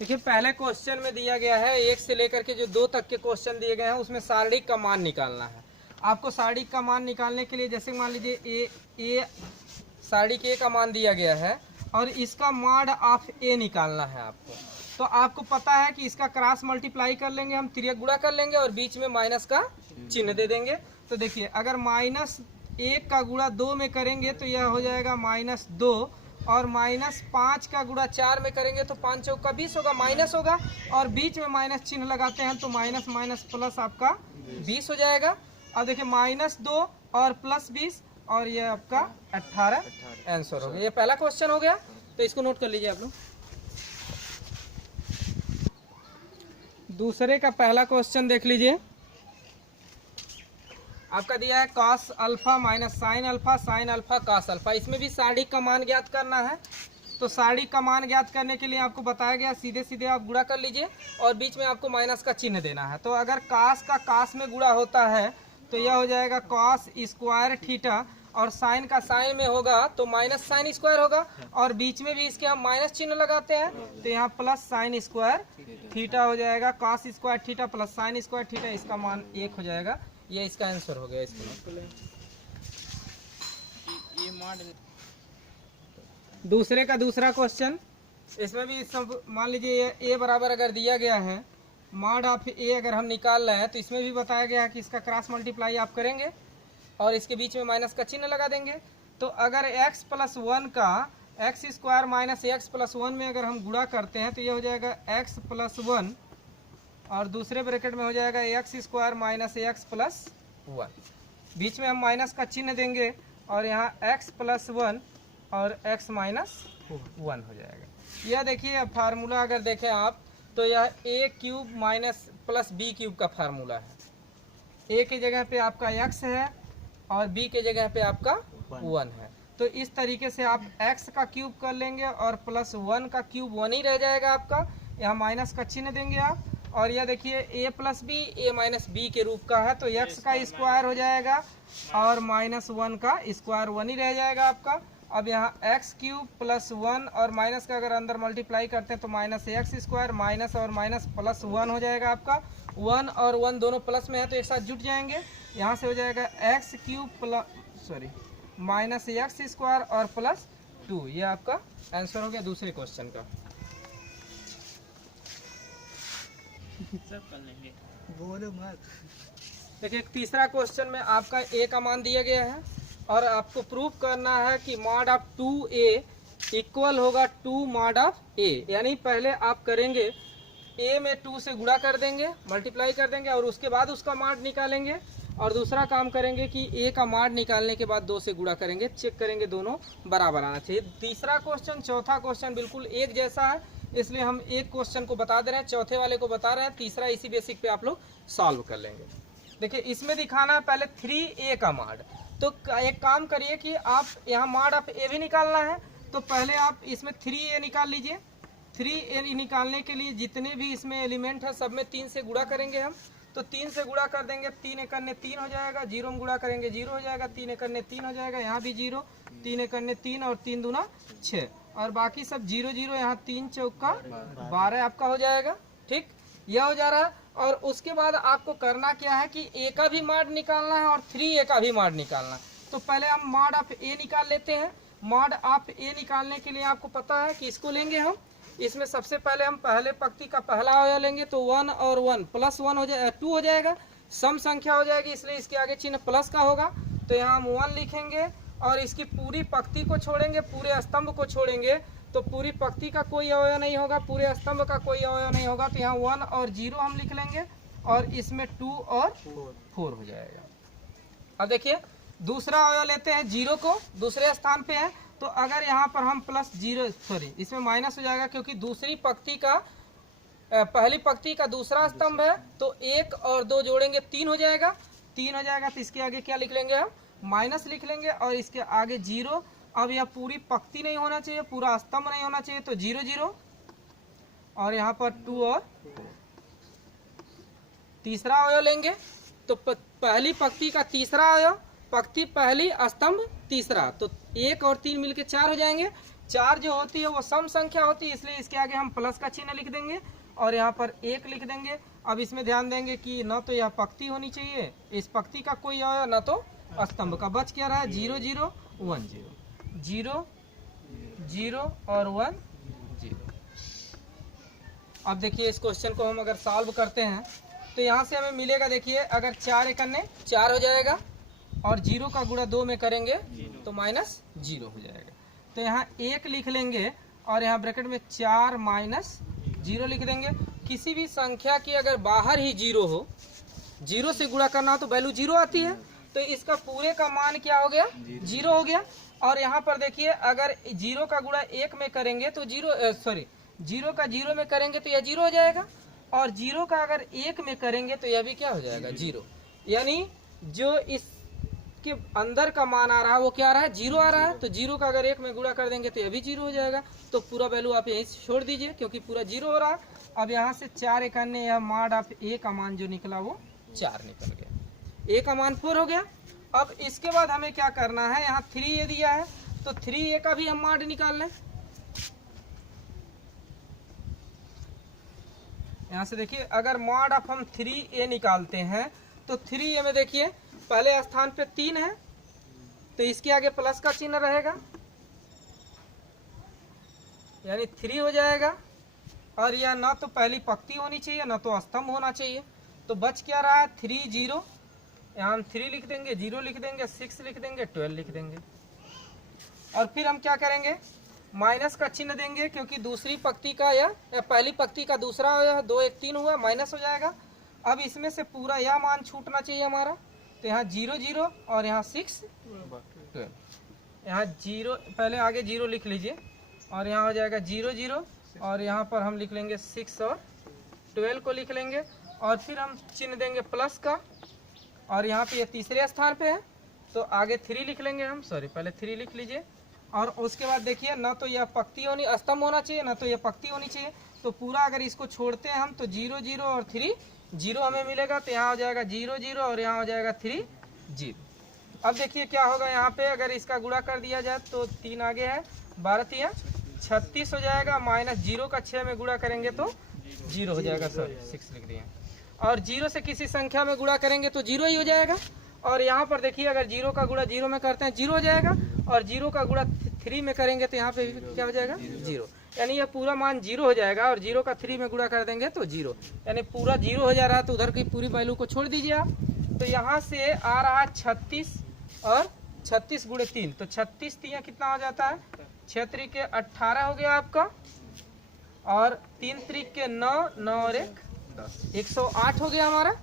देखिए पहले क्वेश्चन में दिया गया है 1 से लेकर के जो 2 तक के क्वेश्चन दिए गए हैं उसमें सारणिक का मान निकालना है। आपको सारणिक का मान निकालने के लिए जैसे मान लीजिए ए सारणिक ए का मान दिया गया है और इसका मॉड ऑफ ए निकालना है आपको। तो आपको पता है कि इसका क्रॉस मल्टीप्लाई कर लेंगे, हम तिर्यक गुणा कर लेंगे और बीच में माइनस का चिन्ह दे देंगे। तो देखिए अगर -1 का गुणा 2 में करेंगे तो यह हो जाएगा -2 और -5 का गुणा 4 में करेंगे तो 5 चौका 20 होगा, माइनस होगा और बीच में माइनस चिन्ह लगाते हैं तो माइनस माइनस प्लस आपका 20 हो जाएगा। अब देखिए -2 और +20 और ये आपका 18 आंसर हो गया। ये पहला क्वेश्चन हो गया, तो इसको नोट कर लीजिए आप लोग। दूसरे का पहला क्वेश्चन देख लीजिए। आपका दिया है cos alpha minus sine alpha cos alpha. इसमें भी सारणिक का मान ज्ञात करना है। तो सारणिक का मान ज्ञात करने के लिए आपको बताया गया सीधे सीधे आप गुणा कर लीजिए और बीच में आपको माइनस का चिन्ह देना है। तो अगर cos का cos में गुणा होता है तो यह हो जाएगा cos स्क्वायर थीटा और साइन का साइन में होगा तो माइनस साइन स्क्वायर होगा और बीच में भी इसके हम माइनस चिन्ह लगाते हैं तो यहाँ प्लस साइन स्क्वायर थीटा हो जाएगा। cos square theta plus sine square theta, इसका मान 1 हो जाएगा। ये इसका आंसर हो गया। इसको दूसरे का दूसरा क्वेश्चन, इसमें भी सब मान लीजिए ए बराबर अगर दिया गया है, मॉड ऑफ ए अगर हम निकाल रहे हैं तो इसमें भी बताया गया है कि इसका क्रॉस मल्टीप्लाई आप करेंगे और इसके बीच में माइनस का चिन्ह लगा देंगे। तो अगर x + 1 का x स्क्वायर माइनस x + 1 में अगर हम गुणा करते हैं तो ये हो जाएगा x + 1 और दूसरे ब्रैकेट में हो जाएगा x स्क्वायर माइनस x + 1। बीच में हम माइनस का चिन्ह देंगे और यहाँ x + 1 और x - 1 हो जाएगा। यह देखिए फार्मूला अगर देखें आप तो यह a³ माइनस प्लस b³ का फार्मूला है। a की जगह पे आपका x है और b के जगह पे आपका 1 है। तो इस तरीके से आप x का क्यूब कर लेंगे और +1 का क्यूब 1 ही रह जाएगा आपका। यहाँ माइनस का चिन्ह देंगे आप और यह देखिए a + b a - b के रूप का है तो x का स्क्वायर हो जाएगा और -1 का स्क्वायर 1 ही रह जाएगा आपका। अब यहाँ x³ + 1 और माइनस का अगर अंदर मल्टीप्लाई करते हैं तो -x² माइनस और माइनस +1 हो जाएगा आपका। 1 और 1 दोनों प्लस में है तो एक साथ जुट जाएंगे। यहाँ से हो जाएगा x³ -x² और +2। ये आपका आंसर हो गया दूसरे क्वेश्चन का। बोलो मत। देखिए तीसरा क्वेश्चन में आपका a का मान दिया गया है और आपको प्रूफ करना है कि मॉड ऑफ 2a इक्वल होगा 2 मॉड ऑफ a। यानी पहले आप करेंगे a में 2 से गुणा कर देंगे, मल्टीप्लाई कर देंगे और उसके बाद उसका मॉड निकालेंगे और दूसरा काम करेंगे कि a का मॉड निकालने के बाद 2 से गुणा करेंगे, चेक करेंगे दोनों बराबर आना चाहिए। तीसरा क्वेश्चन चौथा क्वेश्चन बिल्कुल एक जैसा है, इसलिए हम एक क्वेश्चन को बता दे रहे हैं, चौथे वाले को बता रहे हैं, तीसरा इसी बेसिक पे आप लोग सॉल्व कर लेंगे। देखिए इसमें दिखाना है पहले 3a का मॉड। तो एक काम करिए कि आप यहाँ मॉड ऑफ a भी निकालना है तो पहले आप इसमें 3a निकाल लीजिए। 3a निकालने के लिए जितने भी इसमें एलिमेंट है सब में 3 से गुणा करेंगे हम। तो 3 से गुणा कर देंगे, 3 × 3 हो जाएगा, 0 में गुणा करेंगे 0 हो जाएगा, 3 × 3 हो जाएगा, यहाँ भी 0, 3 × 3 और 3 दूना 6 और बाकी सब 0 0, यहाँ 3 चौका 12 आपका हो जाएगा। ठीक, यह हो जा रहा है। और उसके बाद आपको करना क्या है कि a का भी मॉड निकालना है और 3a का भी मॉड निकालना है। तो पहले हम मॉड ऑफ a निकाल लेते हैं। मॉड ऑफ a निकालने के लिए आपको पता है कि इसको लेंगे हम। इसमें सबसे पहले हम पहले पंक्ति का पहला अवयव लेंगे तो 1 और 1 +1 हो जाएगा, 2 हो जाएगा, सम संख्या हो जाएगी इसलिए इसके आगे चिन्ह प्लस का होगा। तो यहाँ हम 1 लिखेंगे और इसकी पूरी पंक्ति को छोड़ेंगे, पूरे स्तंभ को छोड़ेंगे तो पूरी पंक्ति का कोई अवयव नहीं होगा, पूरे स्तंभ का कोई अवयव नहीं होगा। तो यहाँ 1 और 0 हम लिख लेंगे और इसमें 2 और 4 हो जाएगा। अब देखिए दूसरा अवयव लेते हैं, 0 को दूसरे स्थान पे है तो अगर यहाँ पर हम +0 इसमें माइनस हो जाएगा क्योंकि दूसरी पंक्ति का पहली पंक्ति का दूसरा स्तंभ है तो 1 और 2 जोड़ेंगे 3 हो जाएगा। 3 हो जाएगा तो इसके आगे क्या लिख लेंगे हम, माइनस लिख लेंगे और इसके आगे 0। अब यह पूरी पंक्ति नहीं होना चाहिए, पूरा स्तंभ नहीं होना चाहिए तो 0 0 और यहाँ पर 2 और 4। तीसरा अवयव लेंगे तो पहली पंक्ति का तीसरा अवयव, पंक्ति पहली स्तंभ तीसरा, तो 1 और 3 मिलके 4 हो जाएंगे। 4 जो होती है वो सम संख्या होती है, इसलिए इसके आगे हम प्लस का चिन्ह लिख देंगे और यहाँ पर 1 लिख देंगे। अब इसमें ध्यान देंगे कि न तो यह पंक्ति होनी चाहिए, इस पंक्ति का कोई और न तो स्तंभ का। बच क्या रहा है 0 0 1 0, 0 0 और 1 0। अब देखिए इस क्वेश्चन को हम अगर सॉल्व करते हैं तो यहाँ से हमें मिलेगा, देखिए अगर 4 एकन्ने 4 हो जाएगा और 0 का गुणा 2 में करेंगे तो -0 हो जाएगा। तो यहाँ 1 लिख लेंगे और यहाँ ब्रैकेट में 4 -0 लिख देंगे। किसी भी संख्या की अगर बाहर ही 0 हो, 0 से गुणा करना हो तो वैल्यू 0 आती है, तो इसका पूरे का मान क्या हो गया 0 हो गया। और यहाँ पर देखिए अगर 0 का गुणा 1 में करेंगे तो 0 का 0 में करेंगे तो यह 0 हो जाएगा, और 0 का अगर 1 में करेंगे तो यह भी क्या हो जाएगा 0। यानी जो इसके अंदर का मान आ रहा है वो क्या आ रहा है 0 आ रहा है। तो 0 का अगर 1 में गुणा कर देंगे तो यह भी 0 हो जाएगा। तो पूरा वैल्यू आप यहीं से छोड़ दीजिए क्योंकि पूरा 0 हो रहा है। अब यहाँ से 4 एकन्ने या मॉड ऑफ ए का मान जो निकला वो 4 निकल गया, ए का मान 4 हो गया। अब इसके बाद हमें क्या करना है, यहाँ 3a दिया है तो 3a का भी हम मॉड निकाल लें। यहाँ से देखिए अगर मॉड ऑफ हम 3a निकालते हैं तो 3a में देखिए पहले स्थान पे 3 है तो इसके आगे प्लस का चिन्ह रहेगा, यानी 3 हो जाएगा। और यह ना तो पहली पंक्ति होनी चाहिए ना तो स्तंभ होना चाहिए। तो बच क्या रहा है 3 0, यहाँ हम 3 लिख देंगे, 0 लिख देंगे, 6 लिख देंगे, 12 लिख देंगे। और फिर हम क्या करेंगे माइनस का चिन्ह देंगे क्योंकि दूसरी पंक्ति का या पहली पंक्ति का दूसरा 2 1 3 हुआ, माइनस हो जाएगा। अब इसमें से पूरा यह मान छूटना चाहिए हमारा, तो यहाँ 0 0 और यहाँ 6 12। यहाँ 0 पहले आगे 0 लिख लीजिए और यहाँ हो जाएगा 0 0 और यहाँ पर हम लिख लेंगे 6 और 12 को लिख लेंगे। और फिर हम चिन्ह देंगे प्लस का और यहाँ पे ये तीसरे स्थान पे है तो आगे 3 लिख लेंगे हम, पहले 3 लिख लीजिए। और उसके बाद देखिए ना तो यह पंक्ति होनी स्तंभ होना चाहिए ना तो यह पंक्ति होनी चाहिए। तो पूरा अगर इसको छोड़ते हैं हम तो 0 0 और 3 0 हमें मिलेगा, तो यहाँ हो जाएगा 0 0 और यहाँ हो जाएगा 3 0। अब देखिए क्या होगा यहाँ पे अगर इसका गुणा कर दिया जाए तो 3 आगे है 12 3 36 हो जाएगा, -0 का 6 में गुणा करेंगे तो 0 हो जाएगा, 6 लिख दिए। और 0 से किसी संख्या में गुणा करेंगे तो 0 ही हो जाएगा। और यहाँ पर देखिए अगर 0 का गुणा 0 में करते हैं 0 हो जाएगा और 0 का गुणा 3 में करेंगे तो यहाँ पे क्या हो जाएगा 0, यानी यह पूरा मान 0 हो जाएगा। और 0 का 3 में गुणा कर देंगे तो 0, यानी पूरा 0 हो जा रहा है। तो उधर की पूरी वैल्यू को छोड़ दीजिए आप। तो यहाँ से आ रहा है 36 और 36 गुणे 3, तो 36 3 कितना हो जाता है 6 3 के 18 हो गया आपका, और 3 3 के 9 9 और 1 10, 108 हो गया हमारा।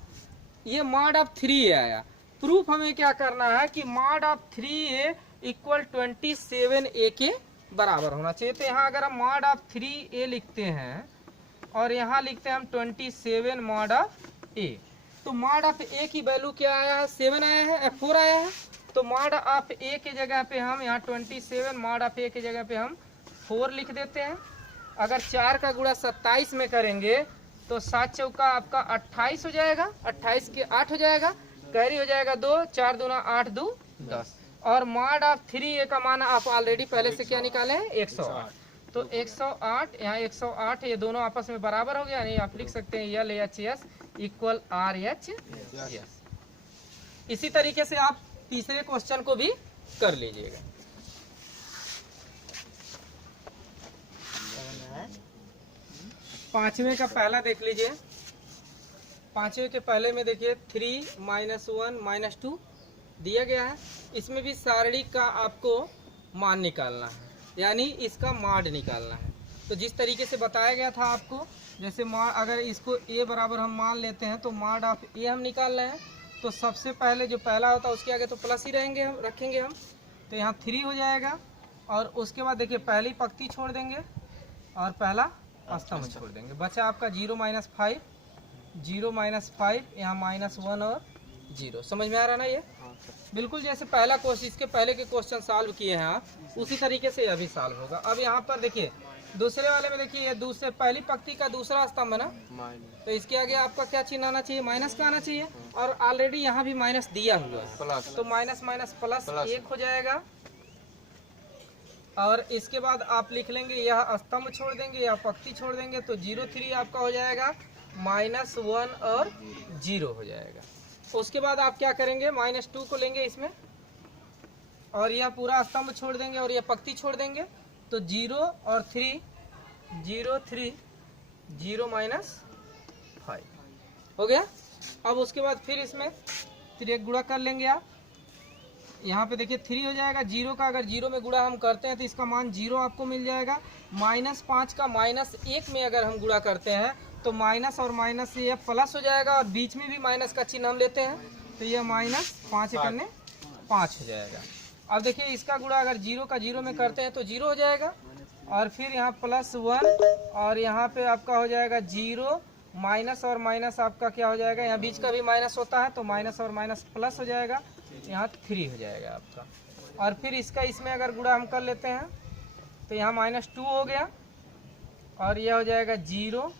ये मॉड ऑफ 3a आया। प्रूफ हमें क्या करना है कि mod of 3a equal 27a के बराबर होना चाहिए। तो यहाँ अगर हम मॉड ऑफ 3a लिखते हैं और यहाँ लिखते हैं हम 27 मॉड ऑफ a, तो मॉड ऑफ a की वैल्यू क्या आया है 7 आया है 4 आया है। तो मॉड ऑफ a के जगह पे हम यहाँ 27 मॉड ऑफ a के जगह पे हम 4 लिख देते हैं। अगर 4 का गुणा 27 में करेंगे तो 7 चौका आपका 28 हो जाएगा, 28 के 8 हो जाएगा, कैरी हो जाएगा 2, 4 दूना 8 2 10। और मॉड ऑफ 3a का मान आप ऑलरेडी पहले से क्या निकाले हैं 108, तो 108 यहाँ 108 ये दोनों आपस में बराबर हो गया, यानी आप लिख सकते हैं LHS इक्वल RHS। इसी तरीके से आप तीसरे क्वेश्चन को भी कर लीजिएगा। पांचवें का पहला देख लीजिए। पांचवें के पहले में देखिए 3 -1 -2 दिया गया है। इसमें भी सारणी का आपको मान निकालना है, यानी इसका मॉड निकालना है। तो जिस तरीके से बताया गया था आपको, जैसे अगर इसको a बराबर हम मान लेते हैं तो मॉड ऑफ a हम निकाल रहे हैं। तो सबसे पहले जो पहला होता है उसके आगे तो प्लस ही रहेंगे, हम रखेंगे हम, तो यहाँ 3 हो जाएगा। और उसके बाद देखिए पहली पंक्ति छोड़ देंगे और पहला स्तंभ छोड़ देंगे, बचा आपका 0 -5 0 -5 यहाँ -1 और 0। समझ में आ रहा ना ये? बिल्कुल जैसे पहला क्वेश्चन इसके पहले के क्वेश्चन सॉल्व किए हैं आप, उसी तरीके से यह भी सॉल्व होगा। अब यहाँ पर देखिए दूसरे वाले में देखिए ये दूसरे पहली पंक्ति का दूसरा स्तंभ है ना, तो इसके आगे आपका क्या चिन्ह आना चाहिए माइनस का आना चाहिए। और ऑलरेडी यहाँ भी माइनस दिया हुआ है, तो माइनस माइनस प्लस 1 हो जाएगा। और इसके बाद आप लिख लेंगे यह स्तंभ छोड़ देंगे या पंक्ति छोड़ देंगे, तो 0 3 आपका हो जाएगा -1 और 0 हो जाएगा। उसके बाद आप क्या करेंगे, -2 को लेंगे इसमें और यह पूरा स्तंभ छोड़ देंगे और यह पंक्ति छोड़ देंगे, तो 0 और 3 0 3 0 -5 हो गया। अब उसके बाद फिर इसमें 3 गुणा कर लेंगे आप, यहाँ पे देखिए 3 हो जाएगा। 0 का अगर 0 में गुणा हम करते हैं तो इसका मान 0 आपको मिल जाएगा। -5 का -1 में अगर हम गुणा करते हैं तो माइनस और माइनस से यह प्लस हो जाएगा और बीच में भी माइनस का चिन्ह हम लेते हैं, तो यह -5 करने 5 हो जाएगा। अब देखिए इसका गुणा अगर 0 का 0 में करते हैं तो 0 हो जाएगा और फिर यहाँ +1 और यहाँ पे आपका हो जाएगा 0 माइनस और माइनस आपका क्या हो जाएगा, यहाँ बीच का भी माइनस होता है तो माइनस और माइनस प्लस हो जाएगा, यहाँ 3 हो जाएगा आपका। और फिर इसका इसमें अगर गुणा हम कर लेते हैं तो यहाँ -2 हो गया और यह हो जाएगा 0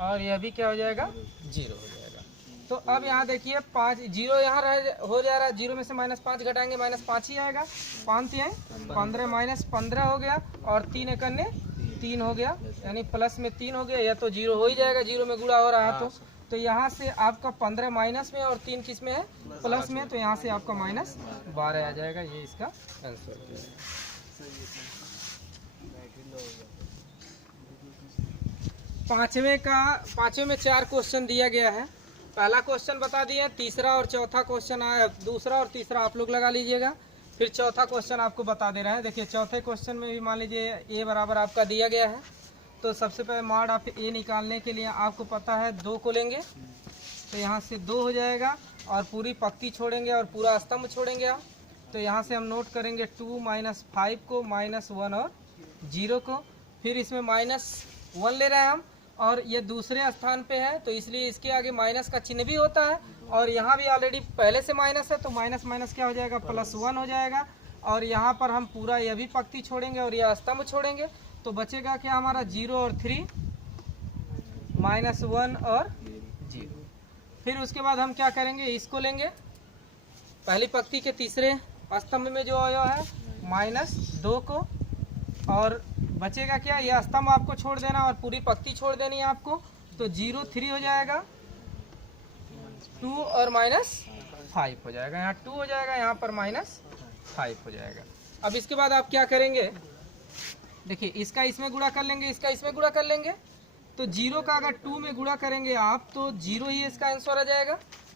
और यह भी क्या हो जाएगा 0 हो जाएगा। तो अब यहाँ देखिए 5 0 यहाँ हो जा रहा है, 0 में से -5 घटाएंगे -5 ही आएगा। 5 है 15 -15 हो गया और 3 एकन्ने 3 हो गया, यानी प्लस में 3 हो गया, या तो 0 हो ही जाएगा 0 में गुणा हो रहा है तो यहाँ से आपका 15 माइनस में और 3 किस में है प्लस में, तो यहाँ से आपका -12 आ जाएगा। ये इसका आंसर है। पांचवें में 4 क्वेश्चन दिया गया है। पहला क्वेश्चन बता दिए, तीसरा और चौथा क्वेश्चन आया, दूसरा और तीसरा आप लोग लगा लीजिएगा। फिर चौथा क्वेश्चन आपको बता दे रहे हैं। देखिए चौथे क्वेश्चन में भी मान लीजिए a बराबर आपका दिया गया है, तो सबसे पहले मॉड ऑफ a निकालने के लिए आपको पता है 2 को लेंगे, तो यहाँ से 2 हो जाएगा और पूरी पंक्ति छोड़ेंगे और पूरा स्तंभ छोड़ेंगे आप, तो यहाँ से हम नोट करेंगे 2 -5 को -1 और 0 को। फिर इसमें -1 ले रहे हैं हम और ये दूसरे स्थान पे है तो इसलिए इसके आगे माइनस का चिन्ह भी होता है और यहाँ भी ऑलरेडी पहले से माइनस है तो माइनस माइनस क्या हो जाएगा +1 हो जाएगा। और यहाँ पर हम पूरा यह भी पंक्ति छोड़ेंगे और यह स्तंभ छोड़ेंगे, तो बचेगा क्या हमारा 0 और 3 -1 और 0। फिर उसके बाद हम क्या करेंगे, इसको लेंगे पहली पंक्ति के तीसरे स्तंभ में जो आया है -2 को, और बचेगा क्या, यह स्तंभ आपको छोड़ देना और पूरी पंक्ति छोड़ देनी है आपको, तो 0 3 हो जाएगा 2 और -5 हो जाएगा, यहाँ 2 हो जाएगा, यहाँ पर -5 हो जाएगा। अब इसके बाद आप क्या करेंगे, देखिए इसका इसमें गुणा कर लेंगे, इसका इसमें गुणा कर लेंगे, तो 0 का अगर 2 में गुणा करेंगे आप तो 0 ही इसका आंसर आ जाएगा,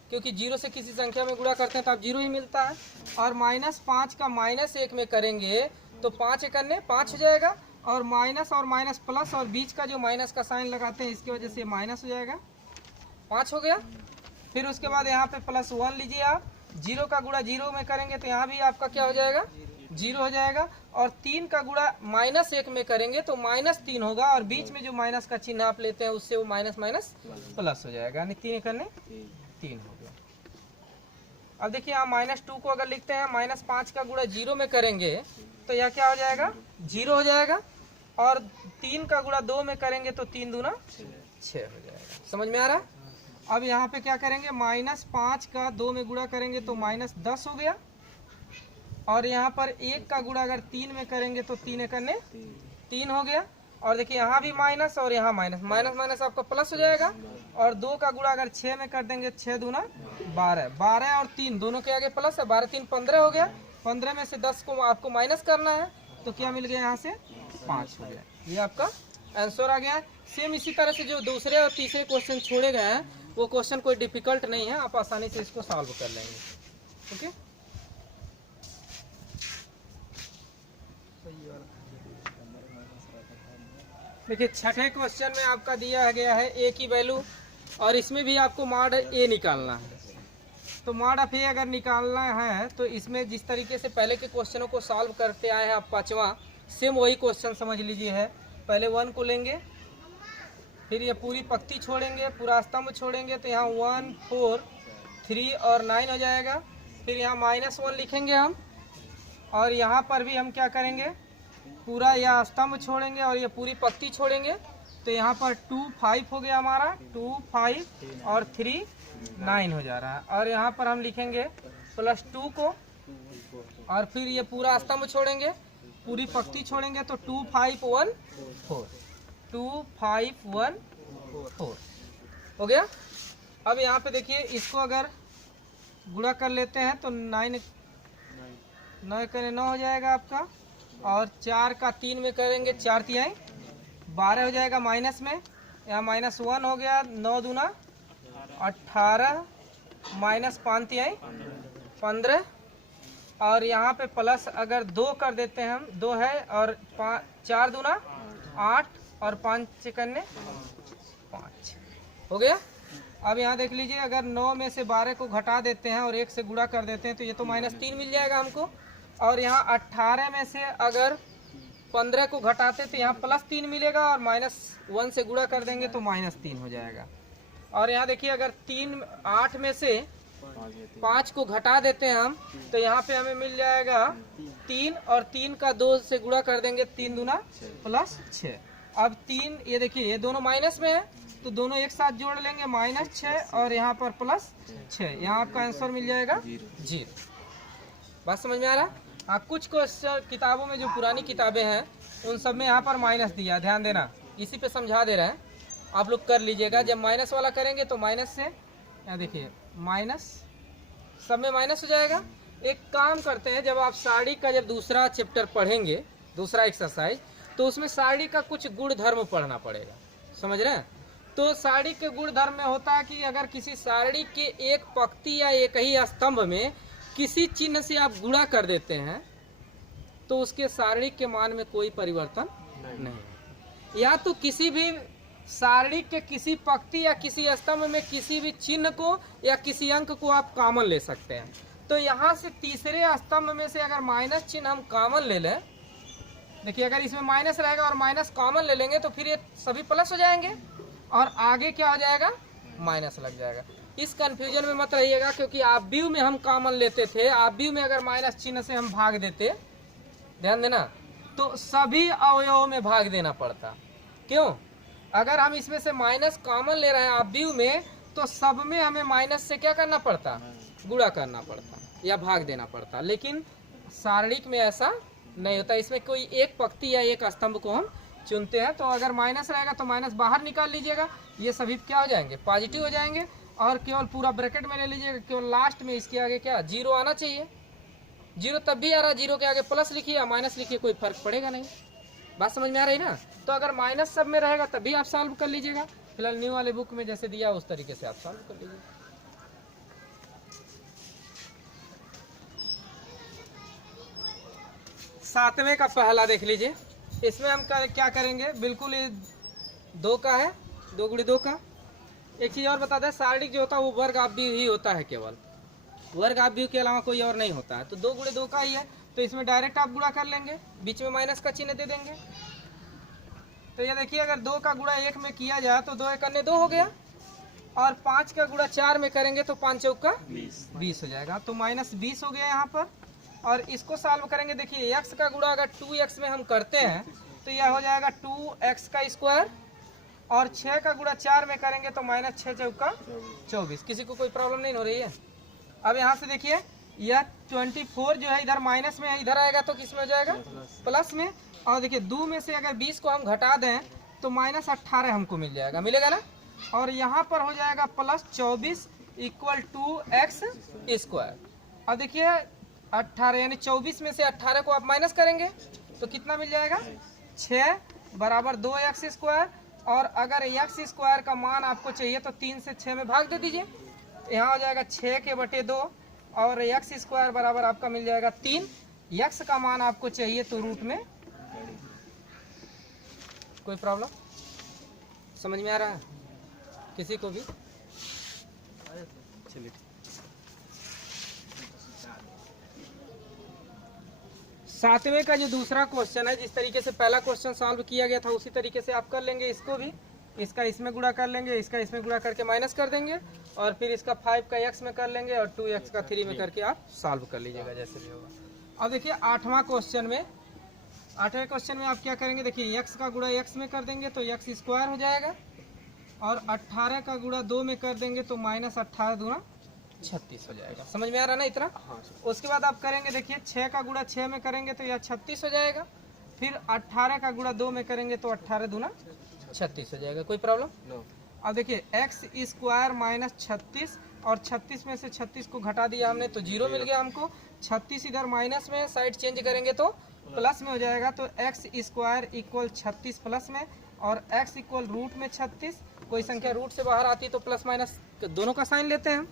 क्योंकि 0 से किसी संख्या में गुणा करते हैं तो आप 0 ही मिलता है। और -5 का -1 में करेंगे तो 5 एकन्ने 5 हो जाएगा और माइनस प्लस और बीच का जो माइनस का साइन लगाते हैं इसकी वजह से माइनस हो जाएगा, 5 हो गया। फिर उसके बाद यहाँ पे +1 लीजिए आप, 0 का गुणा 0 में करेंगे तो यहाँ भी आपका क्या हो जाएगा 0 हो जाएगा, और 3 का गुणा -1 में करेंगे तो -3 होगा और बीच में जो माइनस का चिन्ह आप लेते हैं उससे वो माइनस माइनस प्लस हो जाएगा, यानी 3 करने 3 हो गया। अब देखिए यहाँ -2 को अगर लिखते हैं -5 का गुणा 0 में करेंगे तो यह क्या हो जाएगा 0 हो जाएगा, और 3 का गुणा 2 में करेंगे तो 3 दूना 6 हो जाएगा। समझ में आ रहा है। अब यहाँ पे क्या करेंगे, -5 का 2 में गुणा करेंगे तो -10 हो गया, और यहाँ पर 1 का गुणा अगर 3 में करेंगे तो 3 करने 3 हो गया, और देखिए यहाँ भी माइनस और यहाँ माइनस, माइनस माइनस आपका प्लस हो जाएगा, और 2 का गुणा अगर 6 में कर देंगे 6 दूना 12, 12 और 3 दोनों के आगे प्लस है, 12 3 15 हो गया, 15 में से 10 को आपको माइनस करना है तो क्या मिल गया, यहाँ से 5 हो गया। ये आपका आंसर आ गया। सेम इसी तरह से जो दूसरे और तीसरे क्वेश्चन छोड़े गए हैं वो क्वेश्चन कोई डिफिकल्ट नहीं है, आप आसानी से इसको सॉल्व कर लेंगे। ओके, देखिए छठे क्वेश्चन में आपका दिया गया है ए की वैल्यू, और इसमें भी आपको मॉड ए निकालना है। तो मॉड ऑफ ए अगर निकालना है तो इसमें जिस तरीके से पहले के क्वेश्चनों को सॉल्व करते आए हैं आप 5वां, सेम वही क्वेश्चन समझ लीजिए है। पहले 1 को लेंगे, फिर ये पूरी पंक्ति छोड़ेंगे, पूरा स्तंभ छोड़ेंगे, तो यहाँ 1 4 3 और 9 हो जाएगा। फिर यहाँ -1 लिखेंगे हम, और यहाँ पर भी हम क्या करेंगे, पूरा यह स्तंभ छोड़ेंगे और ये पूरी पंक्ति छोड़ेंगे, तो यहाँ पर 2 5 हो गया हमारा, 2 5 और 3 9 हो जा रहा है, और यहाँ पर हम लिखेंगे +2 को, और फिर ये पूरा स्तंभ छोड़ेंगे पूरी पंक्ति छोड़ेंगे तो 2514 2514 हो गया। अब यहाँ पे देखिए इसको अगर गुणा कर लेते हैं तो 9 करे 9 हो जाएगा आपका, और 4 का 3 में करेंगे 4 तिहाई 12 हो जाएगा माइनस में, यहाँ -1 हो गया, 9 दूना 18 माइनस 5 तिहाई 15, और यहाँ पे प्लस अगर 2 कर देते हैं हम, 2 है और 4 दूना 8 और 5 करने 5 हो गया। अब यहाँ देख लीजिए अगर 9 में से 12 को घटा देते हैं और 1 से गुणा कर देते हैं तो ये तो -3 मिल जाएगा हमको, और यहाँ 18 में से अगर 15 को घटाते तो यहाँ +3 मिलेगा, और -1 से गुणा कर देंगे तो -3 हो जाएगा। और यहाँ देखिए अगर 8 में से 5 को घटा देते हैं हम तो यहाँ पे हमें मिल जाएगा 3, और 3 का 2 से गुणा कर देंगे 3 दूना +6। अब 3 ये देखिए ये दोनों माइनस में है तो दोनों एक साथ जोड़ लेंगे -6 और यहाँ पर +6, यहाँ आपका आंसर मिल जाएगा 0। बात समझ में आ रहा? हाँ, कुछ क्वेश्चन किताबों में जो पुरानी किताबें हैं उन सब में यहाँ पर माइनस दिया, ध्यान देना, इसी पे समझा दे रहे हैं, आप लोग कर लीजिएगा। जब माइनस वाला करेंगे तो माइनस से, यहाँ देखिए माइनस, सब में माइनस हो जाएगा। एक काम करते हैं, जब आप सारणी का जब दूसरा चैप्टर पढ़ेंगे, दूसरा एक्सरसाइज, तो उसमें सारणी का कुछ गुण धर्म पढ़ना पड़ेगा, समझ रहे हैं? तो सारणी के गुण धर्म में होता है कि अगर किसी सारणी के एक पंक्ति या एक ही स्तंभ में किसी चिन्ह से आप गुणा कर देते हैं तो उसके सारणी के मान में कोई परिवर्तन नहीं। या तो किसी भी सारणी के किसी पंक्ति या किसी स्तंभ में किसी भी चिन्ह को या किसी अंक को आप कॉमन ले सकते हैं। तो यहाँ से तीसरे स्तंभ में से अगर माइनस चिन्ह हम कॉमन ले लें, देखिए अगर इसमें माइनस रहेगा और माइनस कॉमन ले लेंगे तो फिर ये सभी प्लस हो जाएंगे और आगे क्या हो जाएगा, माइनस लग जाएगा। इस कंफ्यूजन में मत रहिएगा, क्योंकि आव्यूह में हम कॉमन लेते थे, आव्यूह में अगर माइनस चिन्ह से हम भाग देते, ध्यान देना, तो सभी अवयवों में भाग देना पड़ता। क्यों? अगर हम इसमें से माइनस कॉमन ले रहे हैं आव्यूह में तो सब में हमें माइनस से क्या करना पड़ता, गुणा करना पड़ता या भाग देना पड़ता। लेकिन सारणिक में ऐसा नहीं होता, इसमें कोई एक पंक्ति या एक स्तंभ को हम चुनते हैं। तो अगर माइनस रहेगा तो माइनस बाहर निकाल लीजिएगा, ये सभी क्या हो जाएंगे, पॉजिटिव हो जाएंगे, और केवल पूरा ब्रैकेट में ले लीजिएगा, केवल लास्ट में इसके आगे क्या 0 आना चाहिए। 0 तब भी आ रहा, 0 के आगे प्लस लिखिए या माइनस लिखिए, कोई फर्क पड़ेगा नहीं। बात समझ में आ रही ना? तो अगर माइनस सब में रहेगा तभी आप सॉल्व कर लीजिएगा। फिलहाल न्यू वाले बुक में जैसे दिया उस तरीके से आप सॉल्व कर लीजिए। सातवें का पहला देख लीजिए, इसमें हम क्या करेंगे, बिल्कुल ये 2 का है, 2 गुणे 2 का। एक चीज और बता दें, सारणिक जो होता है वो वर्ग आव्यूह ही होता है, केवल वर्ग आव्यूह के अलावा कोई और नहीं होता है। तो 2 गुणे 2 का ही है, तो इसमें डायरेक्ट आप गुणा कर लेंगे, बीच में माइनस का चिन्ह दे देंगे। तो ये देखिए अगर 2 का गुणा 1 में किया जाए तो 2 एकन्ने 2 हो गया, और 5 का गुणा 4 में करेंगे तो 5 चौका 20 हो जाएगा, तो -20 हो गया यहाँ पर। और इसको सॉल्व करेंगे, देखिए x का गुणा अगर 2x में हम करते हैं तो यह हो जाएगा 2x का स्क्वायर, और 6 का गुणा 4 में करेंगे तो -6 चौका 24। किसी को कोई प्रॉब्लम नहीं हो रही है? अब यहाँ से देखिए यह 24 जो है इधर माइनस में है, इधर आएगा तो किस में हो जाएगा, प्लस में। और देखिए 2 में से अगर 20 को हम घटा दें तो -18 हमको मिल जाएगा, मिलेगा ना। और यहाँ पर हो जाएगा +24 = x स्क्वायर। और देखिए 18 यानी 24 में से 18 को आप माइनस करेंगे तो कितना मिल जाएगा, 6 बराबर 2x स्क्वायर। और अगर x स्क्वायर का मान आपको चाहिए तो 3 से 6 में भाग दे दीजिए, यहाँ हो जाएगा 6 के बटे 2, और x स्क्वायर बराबर आपका मिल जाएगा 3। x का मान आपको चाहिए तो रूट में। कोई प्रॉब्लम समझ में आ रहा है किसी को भी? चलिए, सातवें का जो दूसरा क्वेश्चन है, जिस तरीके से पहला क्वेश्चन सॉल्व किया गया था उसी तरीके से आप कर लेंगे। इसको भी, इसका इसमें गुणा कर लेंगे, इसका इसमें गुणा करके माइनस कर देंगे, और फिर इसका 5 का x में कर लेंगे और 2x का 3 में करके आप सॉल्व कर लीजिएगा जैसे भी होगा। अब देखिए 8वां क्वेश्चन में, 8वें क्वेश्चन में आप क्या करेंगे, देखिए x का गुणा x में कर देंगे तो x स्क्वायर हो जाएगा, और 18 का गुणा 2 में कर देंगे तो -18 दूना 36 हो जाएगा। समझ में आ रहा ना इतना? हाँ। उसके बाद आप करेंगे, देखिए 6 का गुणा 6 में करेंगे तो यह 36 हो जाएगा, फिर 18 का गुणा 2 में करेंगे तो 18 दूना 36 हो जाएगा। कोई प्रॉब्लम? नो। अब देखिए एक्स स्क्वायर माइनस 36 और 36 में से 36 को घटा दिया हमने तो 0 मिल गया हमको। 36 इधर माइनस में, साइड चेंज करेंगे तो प्लस में हो जाएगा। तो एक्स स्क्वायर इक्वल 36 प्लस में और एक्स इक्वल रूट में 36। कोई संख्या रूट से बाहर आती तो प्लस माइनस दोनों का साइन लेते हैं।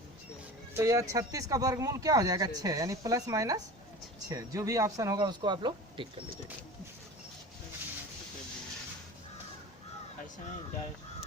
तो यह 36 का वर्गमूल क्या हो जाएगा? 6, यानी प्लस माइनस 6। जो भी ऑप्शन होगा उसको आप लोग टिक कर लीजिएगा। ऐसा नहीं